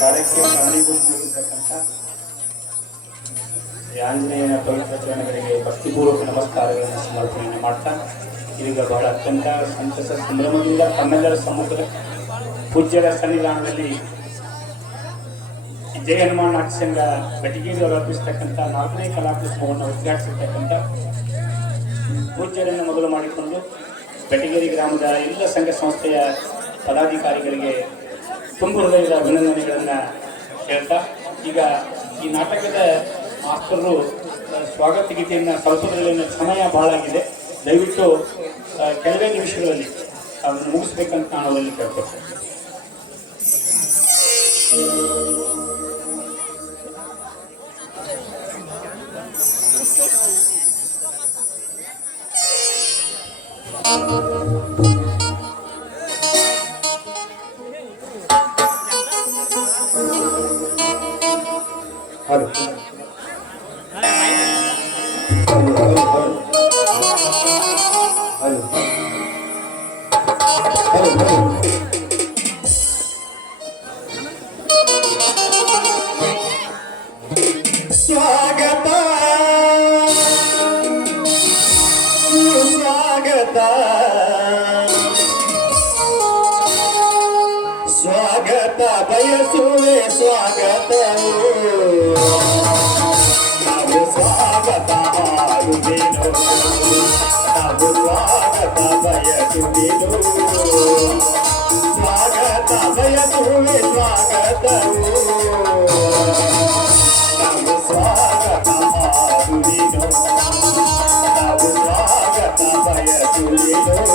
ಕಾರ್ಯಕ್ಕೆ ಕಾರಣೀಭೂತವಾಗಿರ್ತಕ್ಕಂಥ ಆಂಜನೇಯನ ಪವಿತ್ರ ಚರಣಗಳಿಗೆ ಭಕ್ತಿಪೂರ್ವಕ ನಮಸ್ಕಾರಗಳನ್ನು ಸಮರ್ಪಣೆಯನ್ನು ಮಾಡ್ತಾ ಈಗ ಬಹಳ ಅತ್ಯಂತ ಸಂತಸ ಸಂಭ್ರಮದಿಂದ ಕನ್ನಡರ ಸಮುದ್ರ ಪೂಜ್ಯರ ಸನ್ನಿಧಾನದಲ್ಲಿ ಜಯ ಹನುಮಾನ್ ನಾಟ್ಯ ಸಂಘ ಬೆಟಗೇರಿಯವರು ಅರ್ಪಿಸ್ತಕ್ಕಂಥ 4ನೇ ಕಲಾಕುಸುಮವನ್ನು ಉದ್ಘಾಟಿಸಿರ್ತಕ್ಕಂಥ ಪೂಜ್ಯರನ್ನು ಮೊದಲು ಮಾಡಿಕೊಂಡು ಬೆಟಗೇರಿ ಗ್ರಾಮದ ಎಲ್ಲ ಸಂಘ ಸಂಸ್ಥೆಯ ಪದಾಧಿಕಾರಿಗಳಿಗೆ ತುಂಬ ಹೃದಯದ ಅಭಿನಂದನೆಗಳನ್ನು ಹೇಳ್ತಾ ಈಗ ಈ ನಾಟಕದ ಮಾಸ್ತರು ಸ್ವಾಗತ ಗೀತೆಯನ್ನು ಕಲ್ಪನೆಯಲ್ಲಿ ಸಮಯ ಬಹಳ ಆಗಿದೆ, ದಯವಿಟ್ಟು ಕೆಲವೇ ನಿಮಿಷಗಳಲ್ಲಿ ಅದನ್ನು ಮುಗಿಸ್ಬೇಕಂತ ನಾನು ಅವರಲ್ಲಿ ಕೇಳ್ತೇನೆ. ಸ್ವಾಗತ ಬಯಸುವೆ ಸ್ವಾಗತವು ನಾವು ಸ್ವಾಗತ ಮಾಡುವೆನು, ನಾವು ಸ್ವಾಗತ ಬಯಸುವೆನು, ಸ್ವಾಗತ ಬಯಸುವೆ ಸ್ವಾಗತವು ನಾವು ಸ್ವಾಗತ ಮಾಡುವೆನು, ನಾವು ಸ್ವಾಗತ ಬಯಸುವೆನು.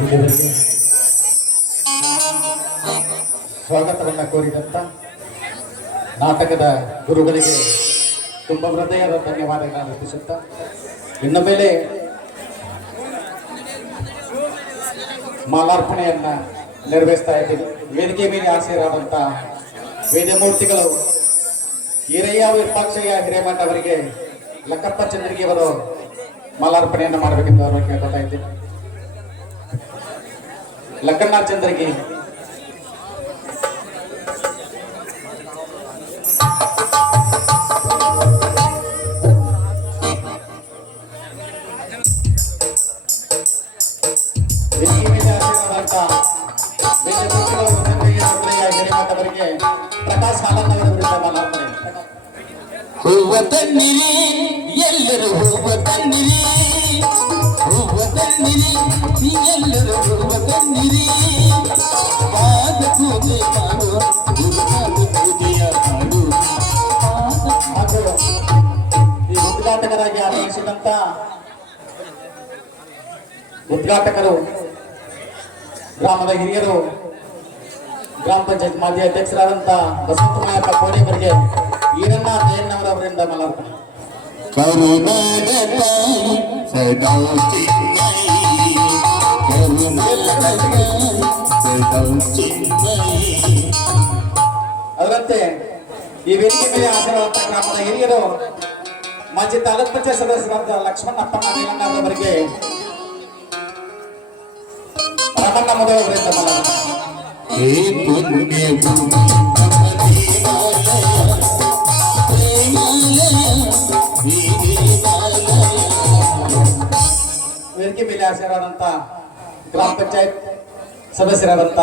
ಇಲ್ಲಿವರೆಗೆ ಸ್ವಾಗತವನ್ನು ಕೋರಿದಂತ ನಾಟಕದ ಗುರುಗಳಿಗೆ ತುಂಬ ಹೃದಯದ ಧನ್ಯವಾದಗಳನ್ನು ಅರ್ಪಿಸುತ್ತಾ ಇನ್ನು ಮೇಲೆ ಮಾಲಾರ್ಪಣೆಯನ್ನ ನೆರವೇರಿಸ್ತಾ ಇದ್ದೀನಿ. ವೇದಿಕೆ ಮೇಲೆ ಆಸೀನರಾದಂಥ ವೇದಮೂರ್ತಿಗಳು ಈರಯ್ಯ ವಿರೂಪಾಕ್ಷಯ್ಯ ಹಿರೇಮಠ ಅವರಿಗೆ ಲಕ್ಕಪ್ಪ ಚಂದ್ರಿಕೆ ಅವರು ಮಾಲಾರ್ಪಣೆಯನ್ನು ಮಾಡಬೇಕೆಂದು ಅವರಿಗೆ ಕೇಳ್ಕೊತಾ ಇದ್ದೀನಿ. ಲಕ್ಕಣ್ಣ ಚಂದ್ರಗಿ ಪ್ರಕಾಶ್ ಹಾಲನ್ ಅವರ ವಿರುದ್ಧ ಮಾಲಾರ್ಪಣೆ. ಹೂವ ತನ್ನಿರಿ ಎಲ್ಲರೂ ಹೂವ ತನ್ನಿರಿ ಹೂವ ತನ್ನಿರಿ ಎಲ್ಲರೂ ಹೂವ ತನ್ನಿರಿ ಪಾದ ಪೂಜೆ ಮಾಡು ಪಾದ ಪೂಜೆಯ ಮಾಡು ಹಾಗೂ ಈ ಉದ್ಘಾಟಕರಾಗಿ ಆಗಮಿಸಿದಂತ ಉದ್ಘಾಟಕರು ಗ್ರಾಮದ ಹಿರಿಯರು ಗ್ರಾಮ ಪಂಚಾಯತ್ ಮಾಜಿ ಅಧ್ಯಕ್ಷರಾದಂತ ಬಸವಂತಮಾಯಪ್ಪ ಕೋಡಿಯವರಿಗೆ ಈರಣ್ಣ ಜಯಣ್ಣವರವರಿಂದ ಮಾಲಾರ್ಪಣೆ. ಕರುಣಾದ ತಾಯಿ ಸದಾ ಚಿನ್ಮಯಿ ಕರುಣಾದ ತಾಯಿ ಸದಾ ಚಿನ್ಮಯಿ. ಅದರಂತೆ ಈ ವೇದಿಕೆ ಮೇಲೆ ಹಾಜರಾದಂತ ಗ್ರಾಮದ ಹಿರಿಯರು ಮಾಜಿ ತಾಲೂಕ್ ಪಂಚಾಯತ್ ಸದಸ್ಯರಾದ ಲಕ್ಷ್ಮಣಪ್ಪ ನೀಲಣ್ಣವರವರಿಗೆ ರಮಣ್ಣ ಮೊದಲವರಿಂದ ಮಾಲಾರ್ಪಣೆ. ಹೇ ಪುಣ್ಯ ಭೂಮಿ ನಮ್ಮ ದೇವಾಲಯ ಪ್ರೇಮಾಲಯ ಈ ದೇವಾಲಯ. ವೇದಿಕೆ ಮೇಲೆ ಹಾಜರಾದಂತ ಗ್ರಾಮ ಪಂಚಾಯತ್ ಸದಸ್ಯರಾದಂತ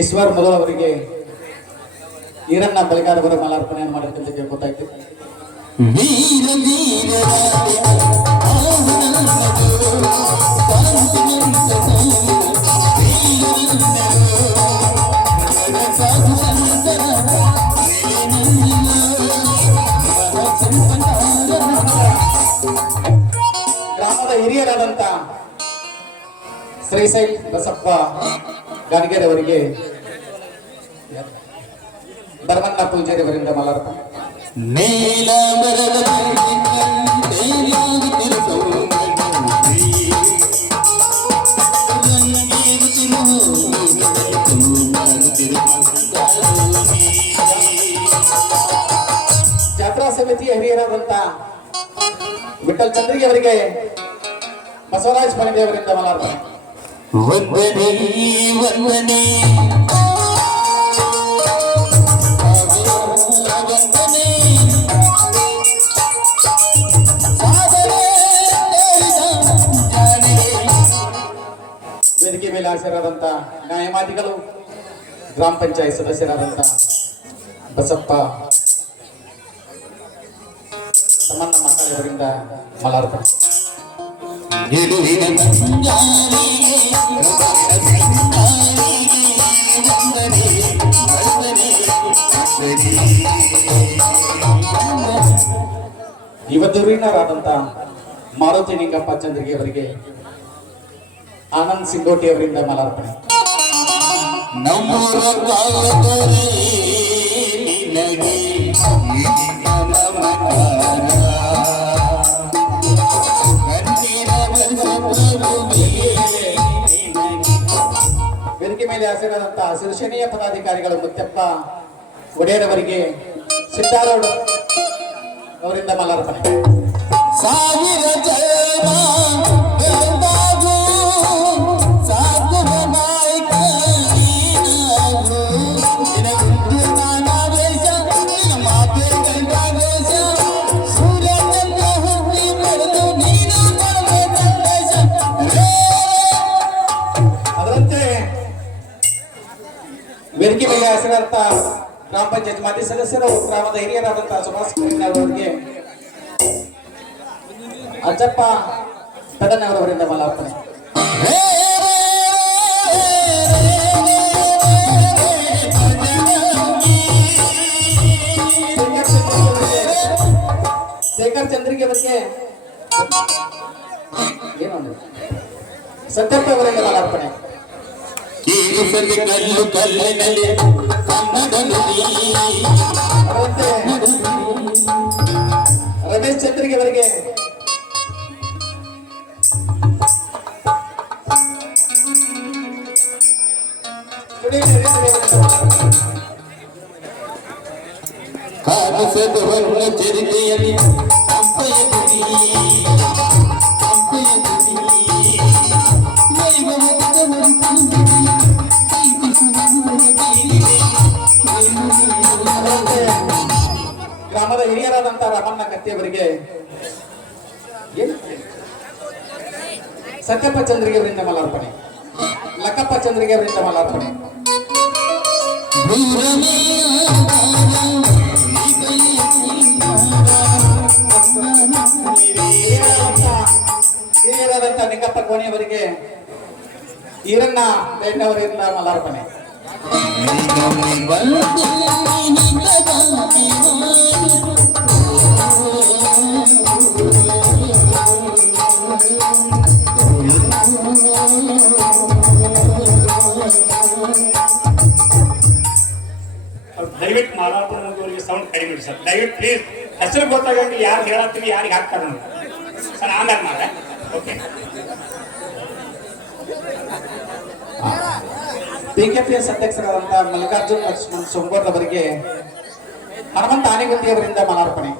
ಈಶ್ವರ್ ಮೊದಲವರಿಗೆ ಈರಣ್ಣ ಬಳಿಗಾರವರ ಮಾಲಾರ್ಪಣೆಯನ್ನು ಮಾಡಬೇಕಂತ ಕೇಳ್ಕೊತಾಯ್ತು. ವೀರ ವೀರ ಗ್ರಾಮದ ಹಿರಿಯರಾದಂತ ಶ್ರೀಶೈಲ್ ಬಸಪ್ಪ ಗಾಣಿಗೇರ್ ಅವರಿಗೆ ಧರ್ಮಣ್ಣ ಪೂಜಾರಿ ಅವರಿಂದ ಮಾಲಾರ್ಪಣೆ. ನೀಲಾಂಬರದ ಜಾತ್ರಾ ಸಮಿತಿಯ ಹಿರಿಯರಾದಂತ ವಿಠಲ್ ಚಂದ್ರಿಗೆ ಅವರಿಗೆ ಬಸವರಾಜ್ ಪಾಂಡೆ ಅವರಿಂದ ಮಾಲಾರ್ಪಣೆ. ವಂದನೆ ವಂದನೆ ವಂದನೆ ಸಾಧನೆ ಜಾನೆ. ವೇದಿಕೆ ಮೇಲೆ ಹಾಜರಾದಂತ ನ್ಯಾಯವಾದಿಗಳು ಗ್ರಾಮ ಪಂಚಾಯತ್ ಸದಸ್ಯರಾದಂತ ಬಸಪ್ಪ ತಮ್ಮಣ್ಣ ಮಾತಾಡಿಯವರಿಂದ ಮಾಲಾರ್ಪಣೆ. ಗೆಲುವಿನ ಮುಂಜಾನೆಗೆ ವಂದನೆ ವಂದನೆ ಇವತ್ತೂರಿನರಾದಂತ ಮಾರುತಿ ನಿಂಗಪ್ಪ ಚಂದ್ರಿಗೆ ಅವರಿಗೆ ಆನಂದ್ ಸಿಂಗೋಟಿ ಅವರಿಂದ ಮಾಲಾರ್ಪಣೆ. ನಮ್ಮೂರ ಕಾಲದಲ್ಲಿ ನಿನಗೆ ನಮಸ್ಕಾರ ಕಣ್ಣಿನ ಬಸವನಿಗೆ ವೇದಿಕೆ ಮೇಲೆ ಹಾಜರಾದಂತ ಶಿವಸೇನೆಯ ಪದಾಧಿಕಾರಿಗಳು ಮುತ್ತಪ್ಪ ಒಡೆಯರವರಿಗೆ ಸಿದ್ದಾರೋಡ್ ಅವರಿಂದ ಮಾಲಾರ್ಪಣೆ. ಸಾವಿರ ಜನ್ಮ ಬೆಳೆದಾಗೂ ಸಾಕುವ ನಾಯಕ ನೀನಾಗು. ನಿನಗುಂಟು ನಾನಾವೇಶ, ನಿನ್ನ ಮಾತೆ ಗಂಗಾವೇಶ. ಸೂರ್ಯಚಂದ್ರ ಹುಟ್ಟಿ ಬೆಳೆದು ನೀನು ಕೊಡುವೆ ಸಂದೇಶ. ಅದರಂತೆ ವೇದಿಕೆ ಮೇಲೆ ಹಾಜರಾದಂತ ಗ್ರಾಮ ಪಂಚಾಯತ್ ಮಾಜಿ ಸದಸ್ಯರು ಗ್ರಾಮದ ಹಿರಿಯರಾದಂತಹ ಸುಭಾಷ್ ಅವರಿಗೆ ಅಜ್ಜಪ್ಪ ಪೆದನವರವರಿಂದ ಮಾಲಾರ್ಪಣೆ. ಶೇಖರ್ ಚಂದ್ರಿಗೆ ಅವರಿಗೆ ಏನು ಸತ್ಯಪ್ಪ ಅವರಿಂದ ಮಾಲಾರ್ಪಣೆ. ಕೀರಿಸಲಿ ಕಲ್ಲು ಕಲ್ಲಿನಲ್ಲಿ ಕನ್ನಡ ನುಡಿ. ಅದರಂತೆ ರಮೇಶ್ ಚಂದ್ರಿಗೆ ಅವರಿಗೆ ಕಾಣಿಸದ ವರ್ಣ ಚರಿತೆಯಲ್ಲಿ ಕಂಪೆಯ ನುಡಿ ಕಂಪೆಯ ನುಡಿ. ವೈಭವದವರು ಕಂಡಿರಿ ಕೈಪಿಸುವವರ ಕೈಲಿದೆ ಅದರಂತೆ ಗ್ರಾಮದ ಹಿರಿಯರಾದಂತ ರಮಣ್ಣ ಕತ್ತಿಯವರಿಗೆ ಸತ್ಯಪ್ಪ ಚಂದ್ರಿಗೆ ಅವರಿಂದ ಮಾಲಾರ್ಪಣೆ. ಲಕ್ಕಪ್ಪ ಚಂದ್ರಿಗೆ ಅವರಿಂದ ಮಾಲಾರ್ಪಣೆ. ಭೂರಮೇ ಈರಣ್ಣ ದೈನವರಿಂದ ಮಲಾರ್ಪಣೆ. ದಯವಿಟ್ಟು ಮಾಲಾಪುರ ಮುಗಿದವರಿಗೆ ಸೌಂಡ್ ಕಡಿಮೆ ಇಡಿ ಸರ್. ದಯವಿಟ್ಟು ಪ್ಲೀಸ್ ಹೆಸರು ಗೊತ್ತಾಗಂಗೆ ಯಾರು ಹೇಳತ್ತೀವಿ ಯಾರಿಗೆ ಹಾಕ್ತಾರೆ ನೋಡಿ ಸರ್. ಆಮೇಲೆ ಮಾಡ ಓಕೆ. PKPS ಅಧ್ಯಕ್ಷರಾದಂಥ ಮಲ್ಲಿಕಾರ್ಜುನ್ ಲಕ್ಷ್ಮಣ್ ಸೋಮವಾರ ಅವರಿಗೆ ಹನುಮಂತ ಆನೆಗುಂದಿ ಅವರಿಂದ ಮಲಾರ್ಪಣೆ.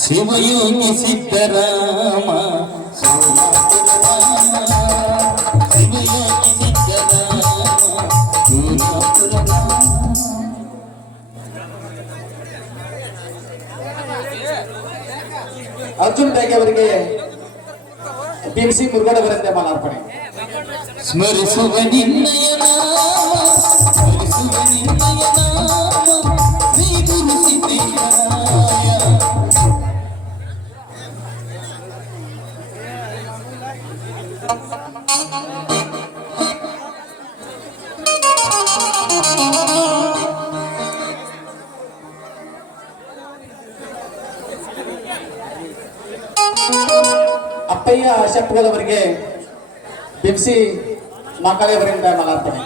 ಶಿವಯೋಗಿ ಸಿದ್ದರಾಮ ಅರ್ಜುನ್ ಬೇಗೆ ಅವರಿಗೆ BMC ಮುರುಗೋಡ ಅವರಿಂದ ಮಲಾರ್ಪಣೆ. ಸ್ಮರಿಸುವ ನಿನ್ನಯ ನಾಮ, ಸ್ಮರಿಸುವ ನಿನ್ನಯ ನಾಮ, ಶ್ರೀ ಗುರು ಸಿದ್ದೇಶರಾಯ. ಅಪ್ಪಯ್ಯ ಶೆಟ್ಗೋಲ್ ಅವರಿಗೆ BMC ಮಾಕಾಳಿ ಅವರಿಂದ ಮಲಾರ್ಪಣೆ.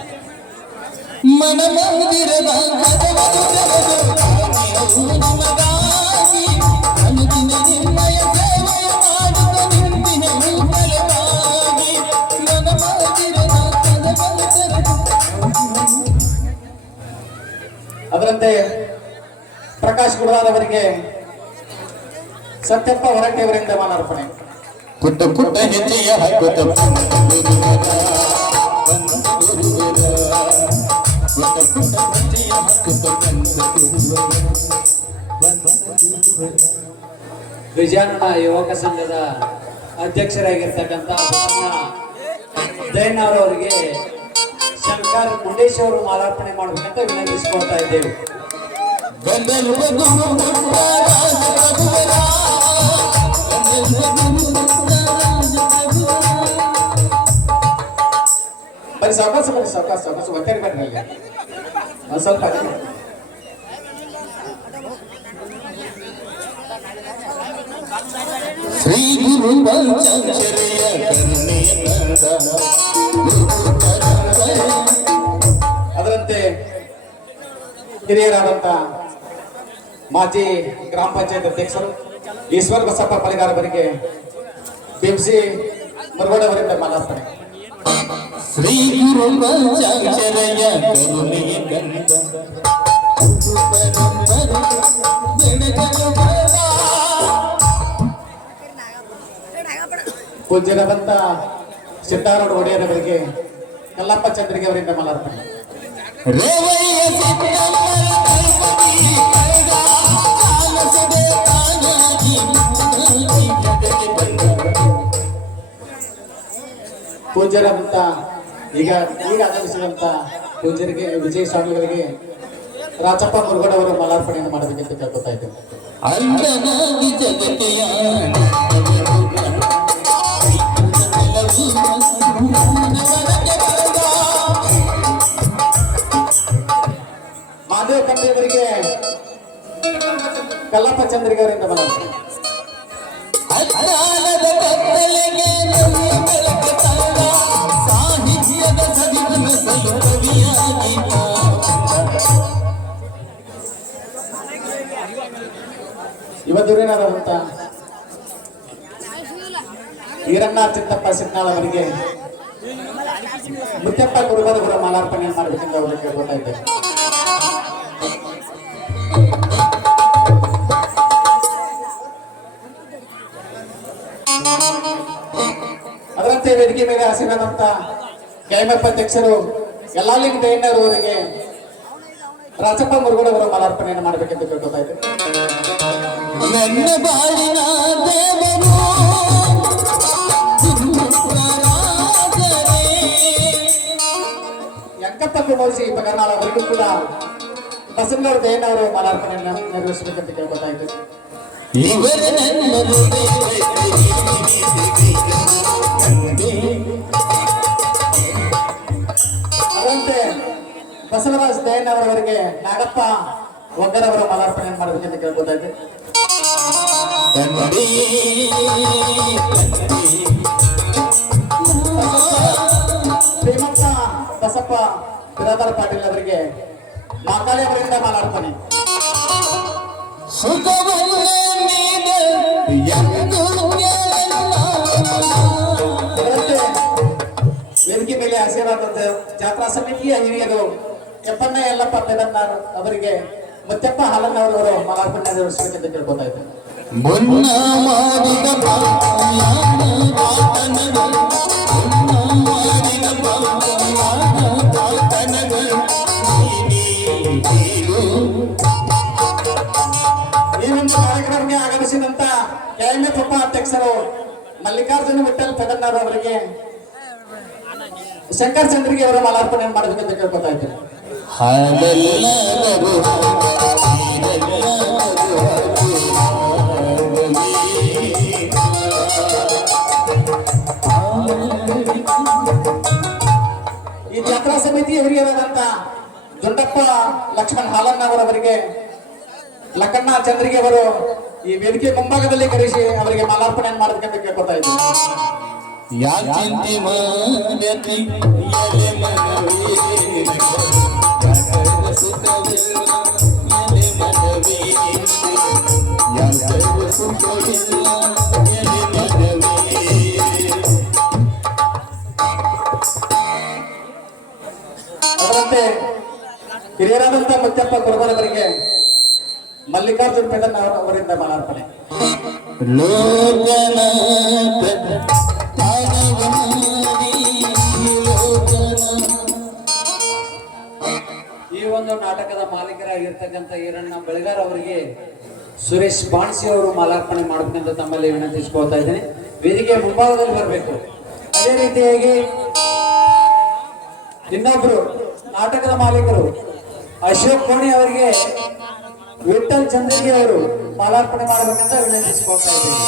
ಮನಮಂದಿರದ ನಿಮಗಾಗಿ ಅನುದಿನ ನಿನ್ನಯ ಸೇವೆಯ ಮಾಡುತ್ತ ನಿಂತಿನ ಫಲವಾಗಿ. ಮನಮಂದಿರದ ಅದರಂತೆ ಪ್ರಕಾಶ್ ಗುಡವಾರ್ ಅವರಿಗೆ ಸತ್ಯಪ್ಪ ಹೊರಟ್ಟಿ ಅವರಿಂದ ಮಲಾರ್ಪಣೆ. ಪುಟ್ಟ ಪುಟ್ಟ ಹೆಜ್ಜೆಯ ಹಾಕುತ್ತ ವಿಜಯನಗರ ಯುವಕ ಸಂಘದ ಅಧ್ಯಕ್ಷರಾಗಿರ್ತಕ್ಕಂಥ ದಯಣ್ಣವರವರಿಗೆ ಶಂಕರ್ ಮುಂಡೇಶ್ ಅವರು ಮಾಲಾರ್ಪಣೆ ಮಾಡಬೇಕಂತ ವಿನಂತಿಸಿಕೊಳ್ತಾ ಇದ್ದೇವೆ. ಬರೀ ಸಾವಕಾಶ ಒತ್ತಡಿ ಬನ್ನಿ ಸ್ವಲ್ಪ ಶ್ರೀ ಗುರು ಪಂಚಾಕ್ಷರಯ ಕರುಣೆಯಂದ. ಅದರಂತೆ ಹಿರಿಯರಾದಂಥ ಮಾಜಿ ಗ್ರಾಮ ಪಂಚಾಯತ್ ಅಧ್ಯಕ್ಷರು ಈಶ್ವರ ಬಸಪ್ಪ ಪಲಿಗಾರ ಅವರಿಗೆ BMC ಮುರುಗೋಡ ಅವರಿಂದ ಮಾಲಾರ್ಪಣೆ. ಶ್ರೀ ಗುರು ಪಂಚಾಕ್ಷರಯ ಕರುಣೆಯ ಗಂಧ. ಪೂಜ್ಯರಾದಂಥ ಸಿದ್ದಾರೂಢ ಒಡೆಯರವರಿಗೆ ಕಲ್ಲಪ್ಪ ಚಂದ್ರಿಗೆ ಅವರಿಂದ ಮಾಲಾರ್ಪಣೆ. ರೇವಯ್ಯ ಸಿದ್ದಮ್ಮರ ಕಲ್ಪತಿ ಕೈದ ಕಾಲಸದೆ ತಾನಾಗಿ ಜಗಕ್ಕೆ ಬಂದ. ಪೂಜ್ಯರಾದಂಥ ಈಗ ಆಗಮಿಸಿದಂಥ ಪೂಜ್ಯರಿಗೆ ವಿಜಯ ಸ್ವಾಮಿಗಳಿಗೆ ರಾಚಪ್ಪ ಮುರುಗೋಡ ಅವರು ಮಾಲಾರ್ಪಣೆಯನ್ನು ಮಾಡಬೇಕೆಂತ ಕೇಳ್ಕೊತಾ ಇದ್ದೇನೆ. ಅಂದನಾಗಿ ಜಗತೆಯ ಮಾದೇವ ಕಂಡಿಯವರಿಗೆ ಕಲ್ಲಪ್ಪ ಚಂದ್ರಿಗೆ ಅವರಿಂದ ಮಾಲಾರ್ಪಣೆ. ಅಜ್ಞಾನದ ಕತ್ತಲೆಗೆ ನಮ್ಮ ಬೆಳಕು ತಂದ, ಸಾಹಿತ್ಯದ ಸವಿಮನಸಲು ಕವಿಯಾಗಿ ಇವತ್ತೂರಿನಾದಂಥ ಈರಣ್ಣ ಚಿತ್ತಪ್ಪ ಸಿದ್ನಾಳ್ ಅವರಿಗೆ ಮುತ್ತಪ್ಪ ಗುರುಬರವರ ಮಾಲಾರ್ಪಣೆಯನ್ನು ಮಾಡಬೇಕೆಂದು ಅವರಿಗೆ ಕೇಳ್ಕೊತಾ ಇದ್ದೇವೆ. ಅದರಂತೆ ವೇದಿಕೆ ಮೇಲೆ ಹಸಿರಾದಂಥ KMF ಅಧ್ಯಕ್ಷರು ಯಲ್ಲಾಲಿಂಗ ದಯಣ್ಣರು ಅವರಿಗೆ ರಾಚಪ್ಪ ಮುರುಗೋಡ ಅವರ ಮಾಲಾರ್ಪಣೆಯನ್ನು ಮಾಡಬೇಕೆಂದು ಕೇಳ್ಕೊತಾ ಇದ್ದೇವೆ. ನನ್ನ ಬಾಳಿನ ದೇವರು ಎಂಕಪ್ಪ ಮೌಸಿ ಪಗರ್ನಾಳ ಅವರಿಗೂ ಕೂಡ ಬಸವನಗೌಡ ದಯಣ್ಣವರು ಮಾಲಾರ್ಪಣೆಯನ್ನು ನೆರವೇರಿಸಬೇಕಂತ ಕೇಳ್ಕೊತಾ ಇದ್ದೇವೆ. ಇವರ ನನ್ನ ಅದರಂತೆ ಬಸವರಾಜ್ ದಯಣ್ಣವರವರಿಗೆ ನಾಗಪ್ಪ ಒಗ್ಗರವರ ಮಾಲಾರ್ಪಣೆ ಮಾಡಬೇಕೆಂದು ಕೇಳ್ಬೋದಾಯ್ತು. ಶ್ರೀಮಂತ ಬಸಪ್ಪ ಬಿರಾದರ ಪಾಟೀಲ್ ಅವರಿಗೆ ಮಾಕಾಳಿ ಅವರಿಂದ ಮಾಲಾರ್ಪಣೆ. ಅದರಂತೆ ವೇದಿಕೆ ಮೇಲೆ ಆಶೀರ್ವಾದ ಜಾತ್ರಾ ಸಮಿತಿಯ ಹಿರಿಯರು ಕೆಪ್ಪಣ್ಣ ಯಲ್ಲಪ್ಪ ಪೆದನ್ನಾರ್ ಅವರಿಗೆ ಮುತ್ತಪ್ಪ ಹಾಲನ್ನವರವರು ಮಾಲಾರ್ಪಣೆ ನೆರವೇರಿಸಬೇಕೆಂದು ಕೇಳ್ಕೊತಾ ಇದ್ದಾರೆ. ಮುನ್ನ ಮಾಡಿದ ಈ ಒಂದು ಕಾರ್ಯಕ್ರಮಕ್ಕೆ ಆಗಮಿಸಿದಂತ ಕೆಎಂಎಫ್ ಅಧ್ಯಕ್ಷರು ಮಲ್ಲಿಕಾರ್ಜುನ ವಿಠಲ್ ಪೆದನ್ನಾರ್ ಅವರಿಗೆ ಶಂಕರ್ ಚಂದ್ರಿಗೆ ಅವರ ಮಾಲಾರ್ಪಣೆ ಮಾಡಬೇಕಂತ ಕೇಳ್ಕೊತಾ ಇದ್ದಾರೆ. ಈ ಜಾತ್ರಾ ಸಮಿತಿಯ ಹಿರಿಯರಾದಂತ ದೊಡ್ಡಪ್ಪ ಲಕ್ಷ್ಮಣ್ ಹಾಲನ್ನವರವರಿಗೆ ಲಕ್ಕಣ್ಣ ಚಂದ್ರಿಗೆ ಅವರು ಈ ವೇದಿಕೆ ಮುಂಭಾಗದಲ್ಲಿ ಕರೆಸಿ ಅವರಿಗೆ ಮಾಲಾರ್ಪಣೆ ಮಾಡಬೇಕಂತ ಕೇಳ್ಕೊತಾ ಇದ್ದಾರೆ. ಯಾಚಿಂತಿ ಮಾಡತಿ ಎಲೆ ಮನವೇ ಸುಖವಿಲ್ಲ ಎಲೆ ಮನವೇ ಯಾಕರ ಸುಖವಿಲ್ಲ ಎಲೆ ಮನವೇ. ಅದರಂತೆ ಹಿರಿಯರಾದಂತ ಮುತ್ತಪ್ಪ ಕುರುಬರವರಿಗೆ ಮಲ್ಲಿಕಾರ್ಜುನ್ ಪೆದನ್ ಅವರಿಂದ ಮಾಲಾರ್ಪಣೆ. ಈ ಒಂದು ನಾಟಕದ ಮಾಲೀಕರಾಗಿರ್ತಕ್ಕಂಥ ಈರಣ್ಣ ಬೆಳಗಾರ್ ಅವರಿಗೆ ಸುರೇಶ್ ಬಾಣಸಿ ಅವರು ಮಾಲಾರ್ಪಣೆ ಮಾಡಬೇಕಂತ ತಮ್ಮಲ್ಲಿ ವಿನಂತಿಸಿಕೊಳ್ತಾ ಇದ್ದೇನೆ. ವೇದಿಕೆ ಮುಂಭಾಗದಲ್ಲಿ ಬರಬೇಕು. ಅದೇ ರೀತಿಯಾಗಿ ಇನ್ನೊಬ್ರು ನಾಟಕದ ಮಾಲೀಕರು ಅಶೋಕ್ ಕೋಣಿ ಅವರಿಗೆ ವಿಠಲ್ ಚಂದ್ರಿಗೆ ಅವರು ಮಾಲಾರ್ಪಣೆ ಮಾಡಬೇಕಂತ ವಿನಂತಿಸಿಕೊಳ್ತಾ ಇದ್ದೇನೆ.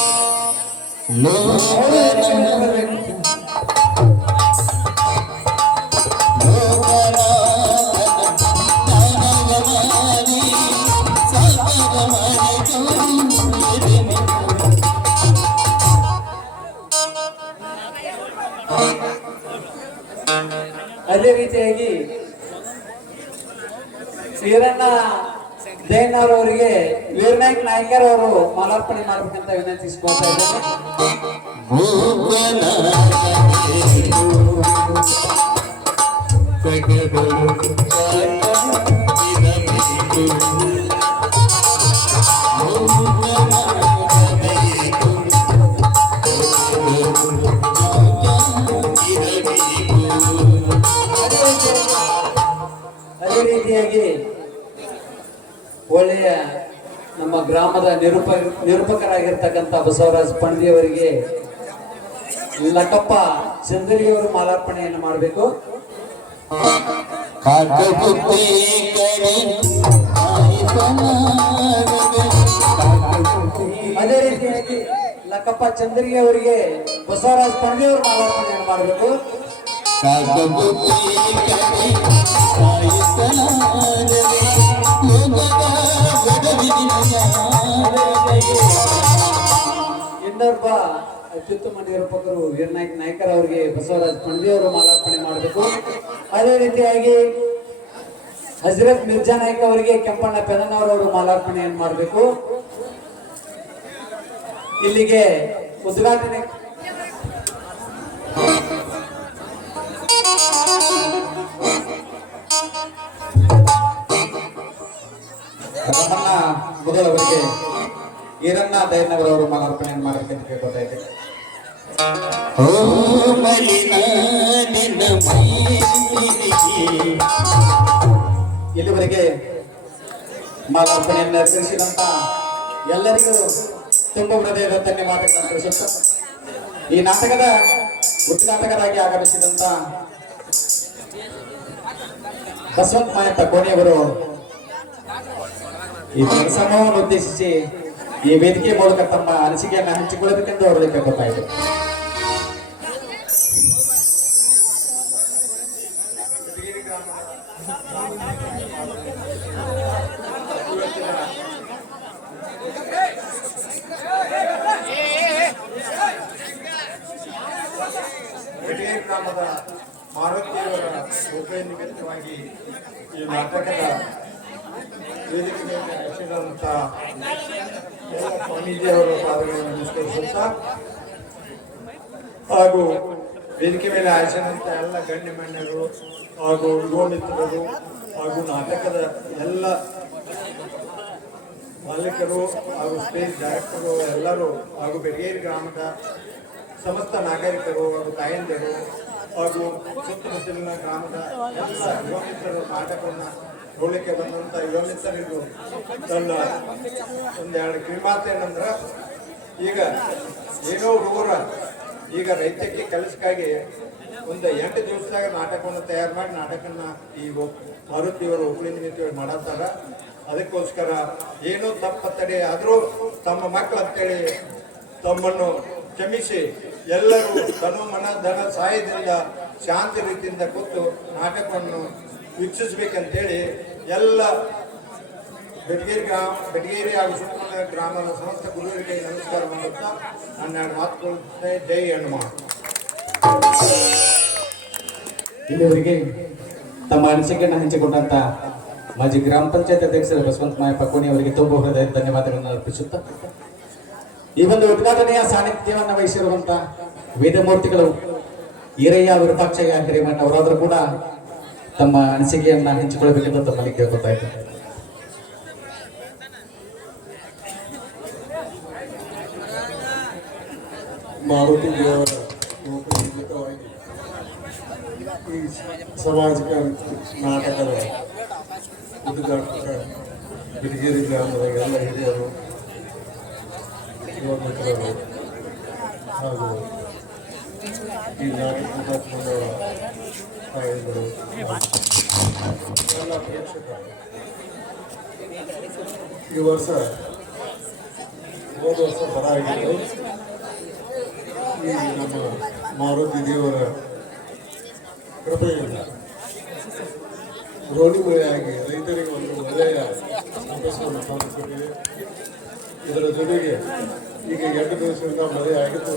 ಅದೇ ರೀತಿಯಾಗಿ ಈರಣ್ಣ ಜೈನರ್ ಅವರಿಗೆ ವೀರನಾಯಕ್ ನಾಯ್ಕರ್ ಅವರು ಮಾಲಾರ್ಪಣೆ ಮಾಡಬೇಕಂತ ವಿನಂತಿಸಿಕೊಳ್ತಾ ಇದ್ದಾರೆ. ಅದೇ ರೀತಿಯಾಗಿ ಒಳ್ಳೆಯ ನಮ್ಮ ಗ್ರಾಮದ ನಿರೂಪಕರಾಗಿರ್ತಕ್ಕಂಥ ಬಸವರಾಜ್ ಪಂಡಿ ಅವರಿಗೆ ಲಕ್ಕಪ್ಪ ಚಂದ್ರಿಗೆ ಅವರು ಮಾಲಾರ್ಪಣೆಯನ್ನು ಮಾಡಬೇಕು. ಅದೇ ರೀತಿಯಾಗಿ ಲಕ್ಕಪ್ಪ ಚಂದ್ರಿಗೆ ಅವರಿಗೆ ಬಸವರಾಜ್ ಪಂಡಿ ಅವರು ಮಾಲಾರ್ಪಣೆಯನ್ನು ಮಾಡಬೇಕು. ಇನ್ನೊಬ್ಬ ಅತ್ಯುತ್ತಮ ನಿರೂಪಕರು ವೀರನಾಯಕ್ ನಾಯ್ಕರ್ ಅವರಿಗೆ ಬಸವರಾಜ್ ಪಂಡಿ ಅವರು ಮಾಲಾರ್ಪಣೆ ಮಾಡಬೇಕು. ಅದೇ ರೀತಿಯಾಗಿ ಹಜರತ್ ಮಿರ್ಜಾ ನಾಯ್ಕ ಅವರಿಗೆ ಕೆಂಪಣ್ಣ ಪೆದನ್ನವರವರು ಮಾಲಾರ್ಪಣೆಯನ್ನು ಮಾಡಬೇಕು. ಇಲ್ಲಿಗೆ ಉದ್ಘಾಟನೆ ರಮಣ್ಣ ಮುಗಳವರಿಗೆ ಈರಣ್ಣ ದಯನ್ನವರವರು ಮಾಲಾರ್ಪಣೆಯನ್ನು ಮಾಡಬೇಕಂತ ಕೇಳ್ಕೊತಾ ಇದ್ದೇನೆ. ಇಲ್ಲಿವರೆಗೆ ಮಾಲಾರ್ಪಣೆಯನ್ನು ನೆರವೇರಿಸಿದಂತ ಎಲ್ಲರಿಗೂ ತುಂಬ ಹೃದಯದ ಧನ್ಯವಾದಗಳನ್ನು ತಿಳಿಸುತ್ತಾ ಈ ನಾಟಕದ ಉದ್ಘಾಟಕರಾಗಿ ಆಗಮಿಸಿದಂತ ಬಸವಂತ ಮಾಯಪ್ಪ ಕೋಣಿಯವರು ಈ ಜನಸಮೂಹವನ್ನು ಉದ್ದೇಶಿಸಿ ಈ ವೇದಿಕೆ ಮೂಲಕ ತಮ್ಮ ಅನಿಸಿಕೆಯನ್ನು ಹಂಚಿಕೊಳ್ಳಬೇಕೆಂದು ಅವರಲ್ಲಿ ಕೇಳ್ಕೊತಾ ಇದ್ದಾರೆ. ಬೆಟಗೇರಿ ಗ್ರಾಮದ ಮಾರುತಿಯವರ ಒಬ್ಬೆ ನಿಮಿತ್ತವಾಗಿ ಈ ನಾಟಕದ ವೇದಿಕೆ ಮೇಲೆ ಹಚ್ಚಿದಂಥ ಎಲ್ಲ ಸ್ವಾಮೀಜಿಯವರ ಪಾದಗಳನ್ನು ನಮಸ್ಕರಿಸುತ್ತಾ ಹಾಗೂ ವೇದಿಕೆ ಮೇಲೆ ಆಯ್ಸಿದಂಥ ಎಲ್ಲ ಗಣ್ಯಮಾನ್ಯರು ಹಾಗೂ ಯುವ ಮಿತ್ರರು ಹಾಗೂ ನಾಟಕದ ಎಲ್ಲ ಮಾಲೀಕರು ಹಾಗೂ ಸ್ಟೇಜ್ ಡೈರೆಕ್ಟರು ಎಲ್ಲರೂ ಹಾಗೂ ಬೆಟಗೇರಿ ಗ್ರಾಮದ ಸಮಸ್ತ ನಾಗರಿಕರು ಹಾಗೂ ತಾಯಂದಿರು ಹಾಗೂ ಸುತ್ತಮುತ್ತಲಿನ ಗ್ರಾಮದ ಎಲ್ಲ ಯುವ ಮಿತ್ರರು ನಾಟಕವನ್ನು ನೋಡಲಿಕ್ಕೆ ಬಂದಂಥ ಯುವ ಮಿತ್ರರಿಗೂ ನನ್ನ ಒಂದೆರಡು ಕಿವಿಮಾತು ಏನಂದ್ರೆ ಈಗ ಏನೋ ಹುಡುಗರ ಈಗ ರೈತಕ್ಕೆ ಕೆಲಸಕ್ಕಾಗಿ ಒಂದು 8 ದಿವಸದಾಗ ನಾಟಕವನ್ನು ತಯಾರು ಮಾಡಿ ನಾಟಕನ ಈ ಮಾರುತಿಯವರು ಹುಬ್ಬಳ್ಳಿ ನಿಮಿತ್ತವಾಗಿ ಮಾಡತ್ತಾರ. ಅದಕ್ಕೋಸ್ಕರ ಏನೋ ತಪ್ಪತ್ತಡೆ ಆದರೂ ತಮ್ಮ ಮಕ್ಕಳು ಅಂತೇಳಿ ತಮ್ಮನ್ನು ಕ್ಷಮಿಸಿ ಎಲ್ಲರೂ ತನು ಮನ ಧನ ಸಹಾಯದಿಂದ ಶಾಂತಿ ರೀತಿಯಿಂದ ಕೂತು ನಾಟಕವನ್ನು ವೀಕ್ಷಿಸಬೇಕಂತೇಳಿ ಎಲ್ಲ ಬೆಟಗೇರಿ ಹಾಗೂ ಸುತ್ತಮುತ್ತ ಗ್ರಾಮದ ಸಮಸ್ತ ಗುರುವರಿಗೆ ನಮಸ್ಕಾರ ಮಾಡುತ್ತಾ ನನ್ನ ಮಾತುಕೊಳ್ತೇನೆ. ಜೈ ಹನುಮಾನ್. ಇಲ್ಲಿವರೆಗೆ ತಮ್ಮ ಅನಿಸಿಕೆಯನ್ನು ಹಂಚಿಕೊಂಡಂತ ಮಾಜಿ ಗ್ರಾಮ ಪಂಚಾಯತ್ ಅಧ್ಯಕ್ಷರ ಬಸವಂತ ಮಾಯಪ್ಪ ಕೋಣಿ ಅವರಿಗೆ ತುಂಬ ಹೃದಯದ ಧನ್ಯವಾದಗಳನ್ನು ಅರ್ಪಿಸುತ್ತಾ ಈ ಒಂದು ಉದ್ಘಾಟನೆಯ ಸಾನ್ನಿಧ್ಯವನ್ನು ವಹಿಸಿರುವಂತ ವೇದಮೂರ್ತಿಗಳು ಈರಯ್ಯ ವಿರೂಪಾಕ್ಷಯ್ಯ ಹಿರೇಮಠ ಅವರಾದರೂ ಕೂಡ ತಮ್ಮ ಅನಿಸಿಕೆಯನ್ನ ಹಂಚಿಕೊಳ್ಳಬೇಕೆಂದು ತಮ್ಮಲ್ಲಿ ಕೇಳ್ಕೊತಾ ಇದ್ದಾರೆ. ಮಾರುತಿ ದೇವರ ನಿಮಿತ್ತವಾಗಿ ಈ ಸಾಮಾಜಿಕ ನಾಟಕದ ಉದ್ಘಾಟಕ ಬೆಟಗೇರಿ ಗ್ರಾಮದ ಎಲ್ಲ ಹಿರಿಯರು ಯುವ ಮಿತ್ರರು ಹಾಗೂ ಈ ನಾಟಕ ತಂಡದ ತಾಯಂದಿರು ಎಲ್ಲ ಪ್ರೇಕ್ಷಕರು ಈ ವರ್ಷ ಹೋದ ವರ್ಷ ಬರ ಆಗಿತ್ತು. ಈ ನಮ್ಮ ಮಾರುತಿ ದೇವರ ಕೃಪೆಯಿಂದ ರೋಣಿ ಮಳೆಯಾಗಿ ರೈತರಿಗೆ ಒಂದು ಒಳ್ಳೆಯ ಸಂತಸವನ್ನು ತಂದುಕೊಟ್ಟಿದೆ. ಇದರ ಜೊತೆಗೆ ಈಗ 8 ದಿವಸದಿಂದ ಮಳೆ ಆಗಿತ್ತು.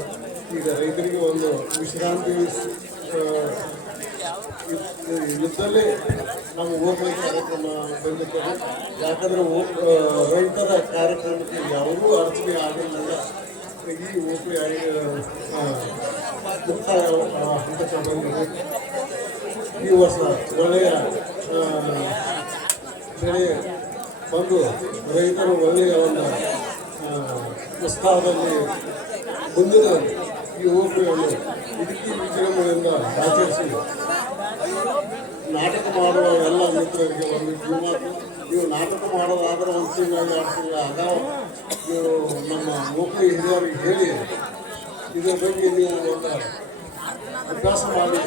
ಈಗ ರೈತರಿಗೆ ಒಂದು ವಿಶ್ರಾಂತಿ ಯುದ್ಧದಲ್ಲೇ ನಮ್ಮ ಓಪಳಿ ಕಾರ್ಯಕ್ರಮ ಬಂದಿರ್ತದೆ. ಯಾಕಂದರೆ ರೈತರ ಕಾರ್ಯಕ್ರಮಕ್ಕೆ ಯಾವುದೂ ಅಡಚಣೆ ಆಗಿರಲಿಲ್ಲ. ಈ ಓಪಳಿ ಮುಕ್ತಾಯ ಹಂತಕ್ಕೆ ಬಂದಿದೆ. ಈ ವರ್ಷ ಒಳ್ಳೆಯ ಬೆಳೆ ಬಂದು ರೈತರು ಒಳ್ಳೆಯ ಒಂದು ಉತ್ಸಾಹದಲ್ಲಿ ಮುಂದಿನ ಈ ಓಪಳಿಯನ್ನು ಇದಕ್ಕೆ ವಿಜೃಂಭಣೆಯಿಂದ ಆಚರಿಸಿ ನಾಟಕ ಮಾಡುವ ಎಲ್ಲ ಮಿತ್ರರಿಗೆ ಒಂದು ಕಿವಿಮಾತು, ನೀವು ನಾಟಕ ಮಾಡೋದಾದ್ರೆ ಒಂದು ತಿಂಗಳಲ್ಲಿ 2 ತಿಂಗಳ ಅದಾವ, ನೀವು ನಮ್ಮ ಓಪಳಿ ಹಿರಿಯರಿಗೆ ಹೇಳಿ ಇದರ ಬಗ್ಗೆ ನೀವು ಒಂದು ಅಭ್ಯಾಸ ಮಾಡಿ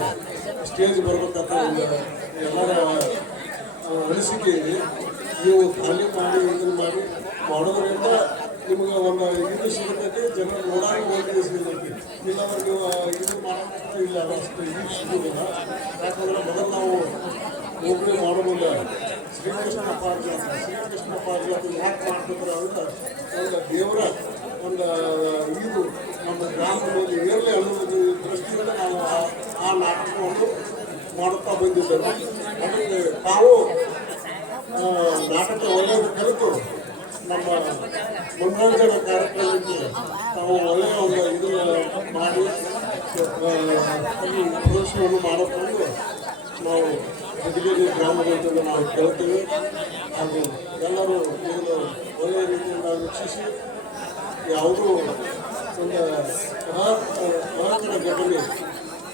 ಸ್ಟೇಜ್ ಬರ್ಬೇಕಂತ ಒಂದು ಎಲ್ಲರ ಅನಿಸಿಕೆ ಇದೆ. ನೀವು ಖಾಲಿ ಮಾಡಿ ಇದನ್ನು ಮಾಡೋದ್ರಿಂದ ನಿಮಗೆ ಒಂದು ಇದು ಸಿಗುತ್ತೈತಿ, ಜನರು ನೋಡಾಗಿ ಹೋಗಿ ಸಿಗುತ್ತೈತಿ. ಇಲ್ಲಾಂದ್ರೆ ನೀವು ಇದು ಮಾಡೋದು ಇಲ್ಲ ಅಷ್ಟು ಇದು ಸಿಗೋದಿಲ್ಲ. ಯಾಕಂದ್ರೆ ಮೊದಲು ನಾವು ಒಬ್ಬರೇ ಮಾಡೋದಿಲ್ಲ. ಶ್ರೀಕೃಷ್ಣ ಪಾರಿಜಾತ ಯಾಕೆ ಮಾಡ್ತಿದ್ರು ಅಂದ್ರೆ ಒಂದು ದೇವರ ಒಂದು ಇದು ನಮ್ಮ ಗ್ರಾಮದಲ್ಲಿ ಇರಲಿ ಅನ್ನೋದು ದೃಷ್ಟಿಯಿಂದ ನಾವು ಆ ನಾಟಕವನ್ನು ಮಾಡುತ್ತಾ ಬಂದಿದ್ದೇವೆ. ಅದಕ್ಕೆ ತಾವು ನಾಟಕ ಒಳ್ಳೆಯದು ಕಲಿತು ನಮ್ಮ ಮನೋರಂಜನಾ ಕಾರ್ಯಕ್ರಮಕ್ಕೆ ತಾವು ಒಳ್ಳೆಯ ಒಂದು ಇದನ್ನು ಮಾಡಿ ಈ ಪ್ರದರ್ಶನವನ್ನು ಮಾಡಿಕೊಂಡು ನಾವು ಬೆಟಗೇರಿ ಗ್ರಾಮದಿಂದ ನಾವು ಕೇಳ್ತೀವಿ. ಹಾಗೂ ಎಲ್ಲರೂ ಇದನ್ನು ಒಳ್ಳೆಯ ರೀತಿಯಿಂದ ವೀಕ್ಷಿಸಿ ಯಾವುದೂ ಒಂದು ಅನಾಹುತ ಘಟನೆ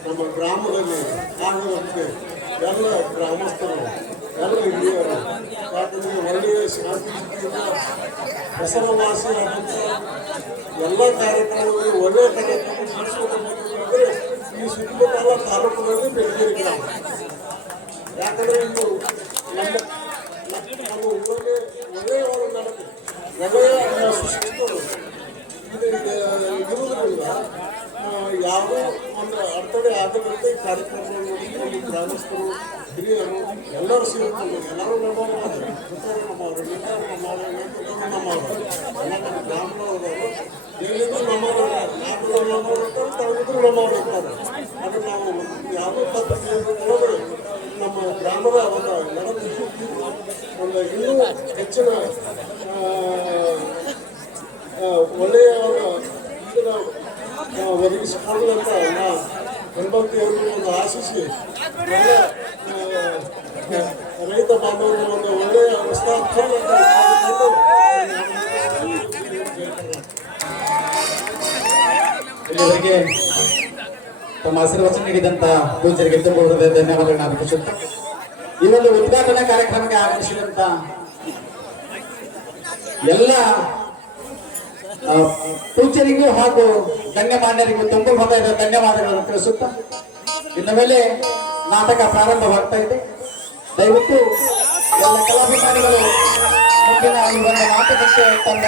ನಮ್ಮ ಗ್ರಾಮದಲ್ಲಿ ಆಗುವಂತೆ ಎಲ್ಲ ಗ್ರಾಮಸ್ಥರು ಎಲ್ಲ ಹಿರಿಯರು, ಯಾಕಂದರೆ ಒಳ್ಳೆಯ ಶಾಂತಿಯಿಂದ ಹೆಸರುವಾಸಿ ಆದಂಥ ಎಲ್ಲ ಕಾರ್ಯಕ್ರಮಗಳು ಒಳ್ಳೆಯ ಕಾರ್ಯಕ್ರಮ ನಡೆಸುವುದಕ್ಕೆ ಈ ಸುತ್ತಮುತ್ತಲ ತಾಲೂಕಿನಲ್ಲಿ ಬೆಟಗೇರಿ ಗ್ರಾಮ. ಯಾಕಂದರೆ ಇದು ನಮ್ಮ ಊರಿಗೆ ಒಳ್ಳೆಯ ನಡತೆ ಒಳ್ಳೆಯ ಶಿಸ್ತುಗಳು ಇರುವುದರಿಂದ ಯಾವುದೋ ಒಂದು ಅಡೆತಡೆ ಆಗದಂತೆ ಕಾರ್ಯಕ್ರಮಗಳನ್ನು ಗ್ರಾಮಸ್ಥರು ಹಿರಿಯರು ಎಲ್ಲರೂ ಸಿಗುತ್ತದೆ, ಎಲ್ಲರೂ ನಮ್ಮವರು, ಜೊತೆಗೆ ನಮ್ಮವರು, ಎಲ್ಲರೂ ನಮ್ಮವರು, ನಮ್ಮವರು, ಎಲ್ಲ ನಮ್ಮ ಗ್ರಾಮದವರು, ಎಲ್ಲಿದ್ರು ನಮ್ಮವರು, ನಾಲ್ಕು ನಮ್ಮವರು ಇರ್ತಾರೆ, ತಾವಿದ್ರು ನಮ್ಮವರು ಇರ್ತಾರೆ. ಅದು ನಾವು ಯಾವುದೋ ಪದ್ಧತಿ ಹೋದರೆ ನಮ್ಮ ಗ್ರಾಮದ ಒಂದು ಇನ್ನೂ ಹೆಚ್ಚಿನ ಒಳ್ಳೆಯ ಇದನ್ನು ಒದಗಿಸಿಕೊಳ್ಳಿ ಅಂತ ನಾ ಗಣಪತಿಯವರಿಗೆ ಒಂದು ಆಶಿಸಿ ಎಲ್ಲ ರೈತ ಬಾಂಧವರಿಗೆ ಒಂದು ಒಳ್ಳೆಯ ಇಲ್ಲಿವರೆಗೆ ತಮ್ಮ ಆಶೀರ್ವಚನ ನೀಡಿದಂತ ಪೂಜರಿಗೆ ತುಂಬ ಹೃದಯ ಧನ್ಯವಾದಗಳನ್ನು ಅರ್ಪಿಸುತ್ತಾ ಈ ಒಂದು ಉದ್ಘಾಟನಾ ಕಾರ್ಯಕ್ರಮಕ್ಕೆ ಆಗಮಿಸಿದಂತ ಎಲ್ಲ ಪೂಜ್ಯರಿಗೂ ಹಾಗೂ ಗಣ್ಯಮಾನ್ಯರಿಗೂ ತುಂಬ ಹೃದಯದ ಧನ್ಯವಾದಗಳನ್ನು ತಿಳಿಸುತ್ತಾ ಇನ್ನು ಮೇಲೆ ನಾಟಕ ಪ್ರಾರಂಭವಾಗ್ತಾ ಇದೆ. ದಯವಿಟ್ಟು ಎಲ್ಲ ಕಲಾಭಿಮಾನಿಗಳು ಮುಂದಿನ ಈ ಒಂದು ನಾಟಕಕ್ಕೆ ತಮ್ಮ